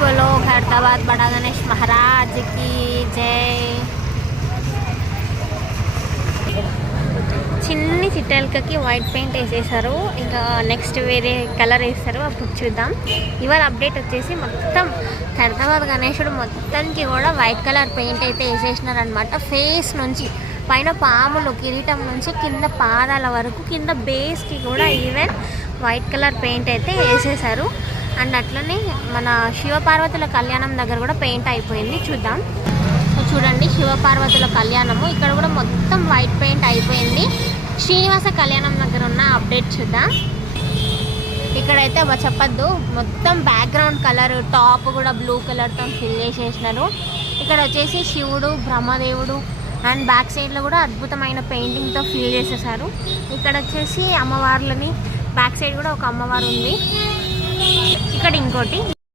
बोलो खैरताबाद बड़ा गणेश महाराज की जय। చిన్ని చిట్టెలకకి వైట్ పెయింట్ వేసేసారు. ఇంకా నెక్స్ట్ వేరే కలర్ వేస్తారు, అప్పుడు చూద్దాం. ఇవాళ అప్డేట్ వచ్చేసి మొత్తం ఖైరతాబాద్ గణేశుడు మొత్తానికి కూడా వైట్ కలర్ పెయింట్ అయితే వేసేసినారనమాట. ఫేస్ నుంచి పైన పాములు కిరీటం నుంచి కింద పాదాల వరకు కింద బేస్కి కూడా ఈవెన్ వైట్ కలర్ పెయింట్ అయితే వేసేసారు. అండ్ అట్లనే మన శివపార్వతుల కళ్యాణం దగ్గర కూడా పెయింట్ అయిపోయింది. చూద్దాం. సో చూడండి, శివపార్వతుల కళ్యాణము ఇక్కడ కూడా మొత్తం వైట్ పెయింట్ అయిపోయింది. శ్రీనివాస కళ్యాణం దగ్గర ఉన్న అప్డేట్ చూద్దాం. ఇక్కడైతే చెప్పద్దు, మొత్తం బ్యాక్గ్రౌండ్ కలర్ టాప్ కూడా బ్లూ కలర్తో ఫిల్ చేసేసినారు. ఇక్కడ వచ్చేసి శివుడు, బ్రహ్మదేవుడు అండ్ బ్యాక్ సైడ్లో కూడా అద్భుతమైన పెయింటింగ్తో ఫిల్ చేసేసారు. ఇక్కడ వచ్చేసి అమ్మవార్లని, బ్యాక్ సైడ్ కూడా ఒక అమ్మవారు ఉంది. ఇక్కడ ఇంకోటి